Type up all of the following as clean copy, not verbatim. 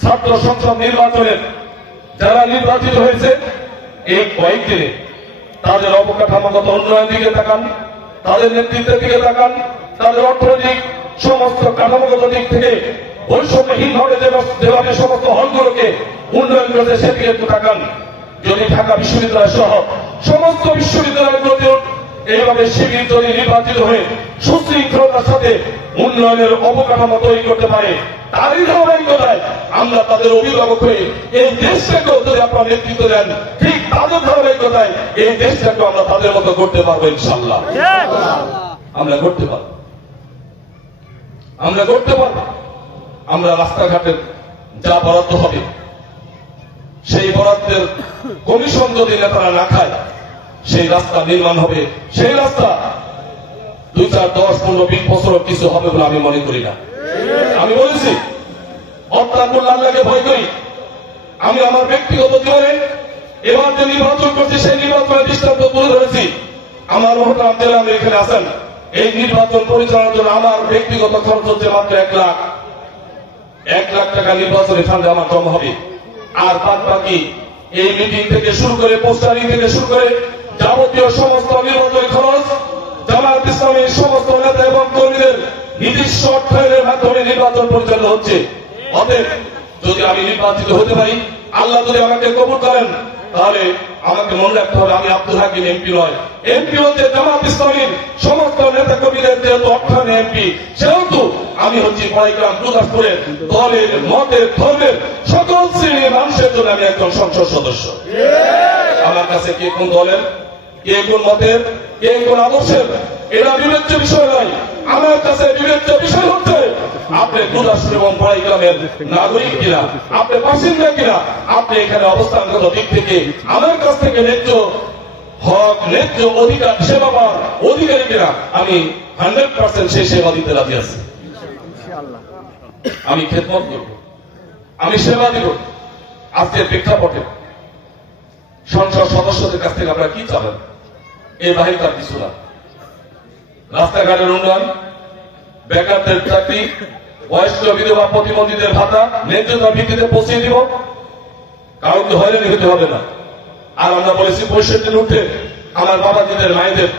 ছাত্র সংসদ নির্বাচনের যারা নির্বাচিত হয়েছে এই কয়েকদিনে তাদের অবকাঠামোগত উন্নয়নের দিকে তাকান, তাদের নেতৃত্বের দিকে তাকান, তাদের অর্থনৈতিক সমস্ত কাঠামোগত দিক থেকে বৈষম্যহীন ভাবে যেভাবে সমস্ত হলগুলোকে উন্নয়ন করেছে সেদিকে একটু তাকান। যদি ঢাকা বিশ্ববিদ্যালয় সহ সমস্ত বিশ্ববিদ্যালয়গুলোতে এইভাবে শিবির যদি নির্বাচিত হয়ে সুশৃঙ্খলতার সাথে উন্নয়নের অবকাঠামো তৈরি করতে পারে, তারই ধারাবাহিকতায় আমরা তাদের অভিভাবক হয়ে এই দেশটাকেও যদি আপনারা নেতৃত্ব দেন, ঠিক তাদের ধারাবাহিকতায় এই দেশটাকে আমরা তাদের মতো করতে পারবো ইনশাল্লাহ। আমরা করতে পারবো, আমরা করতে পারবো। আমরা রাস্তাঘাটের যা বরাদ্দ হবে সেই বরাদ্দের কমিশন যদি নেতারা না খায়, সেই রাস্তা নির্মাণ হবে, সেই রাস্তা 2, 4, 10, 15, 20 বছর কিছু হবে বলে আমি মনে করি না। আমি বলেছি অত্যাচার আল্লাহকে ভয় করি। আমি আমার ব্যক্তিগত জীবনে এবার যে নির্বাচন করছি সেই নির্বাচনের দৃষ্টান্ত তুলে ধরেছি। আমার মহতারাম জেলা আমি এখানে আছেন, এই নির্বাচন পরিচালনার জন্য আমার ব্যক্তিগত খরচ হচ্ছে মাত্র 1 লাখ টাকা নির্বাচনী ফান্ডে আমার জমা হবে। আর বাকি এই মিটিং থেকে শুরু করে পোস্টারিং থেকে শুরু করে যাবতীয় সমস্ত নির্বাচনী খরচ জামায়াত ইসলামীর সমস্ত নেতা এবং কর্মীদের নিজস্ব অর্থায়নের মাধ্যমে নির্বাচন পরিচালিত হচ্ছে। অতএব যদি আমি নির্বাচিত হতে পারি, আল্লাহ যদি আমাকে কবুল করেন, তাহলে আমাকে মনে রাখতে হবে আমি আব্দুল হাকিম এমপি নয়, এমপি হচ্ছে জামায়াত ইসলামীর সমস্ত নেতা কর্মীদের যেহেতু অর্থায়নে এমপি, সেহেতু আমি হচ্ছি কুড়িগ্রাম গুরদাসপুরের দলের মতের ধর্মের সকল শ্রেণীর মানুষের জন্য আমি একজন সংসদ সদস্য। আমার কাছে কে কোন দলের, কে কোন মতের, কে কোন আদর্শের, এটা বিবেচ্য বিষয় নয়। আমার কাছে বিবেচ্য বিষয় হচ্ছে আপনি গুরদাসপুর এবং কুড়িগ্রামের নাগরিক কিনা, আপনি বাসিন্দা কিনা, আপনি এখানে অবস্থানগত দিক থেকে আমার কাছ থেকে ন্যায্য হক, ন্যায্য অধিকার, সেবা পাওয়ার অধিকারী কিনা, আমি 100% সেই সেবা দিতে রাজি আছি। আমি খেদমত করব, আমি সেবা দিব। আজকের প্রেক্ষাপটে সংসদ সদস্যদের কাছ থেকে আপনারা কি চাবেন? এই বাহির তার কিছু না। রাস্তাঘাটের উন্নয়ন, বেকারদের চাকরি, বয়স্ক বিধবা প্রতিবন্ধীদের ভাতা ন্যায্যতার ভিত্তিতে পৌঁছে দিব, কাউকে হয়রানি হতে হবে না। আর আমরা বলেছি 65 উঠে আমার বাবাজিদের মায়েদের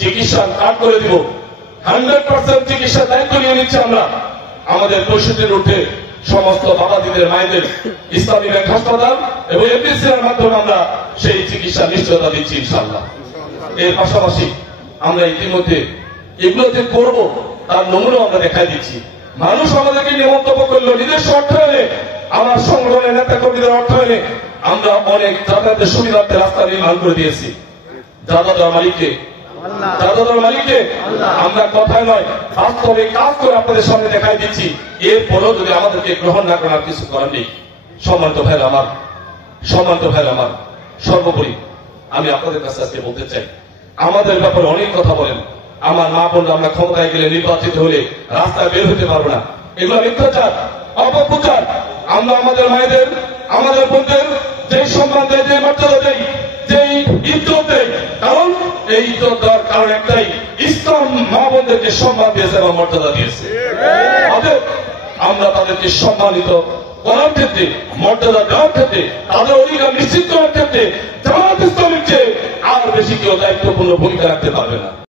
চিকিৎসা কার্ড করে দিব। 100% চিকিৎসা দায়িত্ব নিয়ে নিচ্ছে আমরা। আমাদের 65 উঠে সমস্ত বাবাজিদের মায়েদের ইসলামী ব্যাংক হাসপাতাল এবং এমবিসিআর মাধ্যমে আমরা সেই চিকিৎসা নিশ্চয়তা দিচ্ছি ইনশাআল্লাহ। এর পাশাপাশি আমরা ইতিমধ্যে এগুলো যে করব তার নমুনা আমরা দেখাই দিচ্ছি। মানুষ আমাদেরকে নিয়ে মন্তব্য করলো, নিজস্ব অর্থায়নে, আমার সংগঠনের নেতা কর্মীদের অর্থায়নে আমরা অনেক যাতায়াতের সুবিধার্থে রাস্তা নির্মাণ করে দিয়েছি। যাতায়াতের মালিককে আমরা কথায় নয় বাস্তবে কাজ করে আপনাদের সামনে দেখাই দিচ্ছি। এরপরেও যদি আমাদেরকে গ্রহণ না করার কিছু করার নেই। সম্মানিত ভাইরা আমার, সর্বোপরি আমি আপনাদের কাছে আজকে বলতে চাই, আমাদের ব্যাপারে অনেক কথা বলেন। আমার মা বোনরা আমরা ক্ষমতায় গেলে, নির্বাচিত হলে রাস্তায় বের হতে পারবো না, এগুলো মিথ্যাচার, অপপ্রচার। আমরা আমাদের মায়েদের, আমাদের বোনদের যেই সম্মান দেয়, যে মর্যাদা দেয়, যেই ইজ্জত দেয়, কারণ এই ইজ্জত দেওয়ার কারণ একটাই, ইসলাম মা বোনদেরকে সম্মান দিয়েছে এবং মর্যাদা দিয়েছে। আমরা তাদেরকে সম্মানিত করার ক্ষেত্রে, মর্যাদা দেওয়ার ক্ষেত্রে, তাদের অধিকার নিশ্চিত করার ক্ষেত্রে জামায়াত ইসলামীর চেয়ে আর বেশি কেউ দায়িত্বপূর্ণ ভূমিকা রাখতে পারবে না।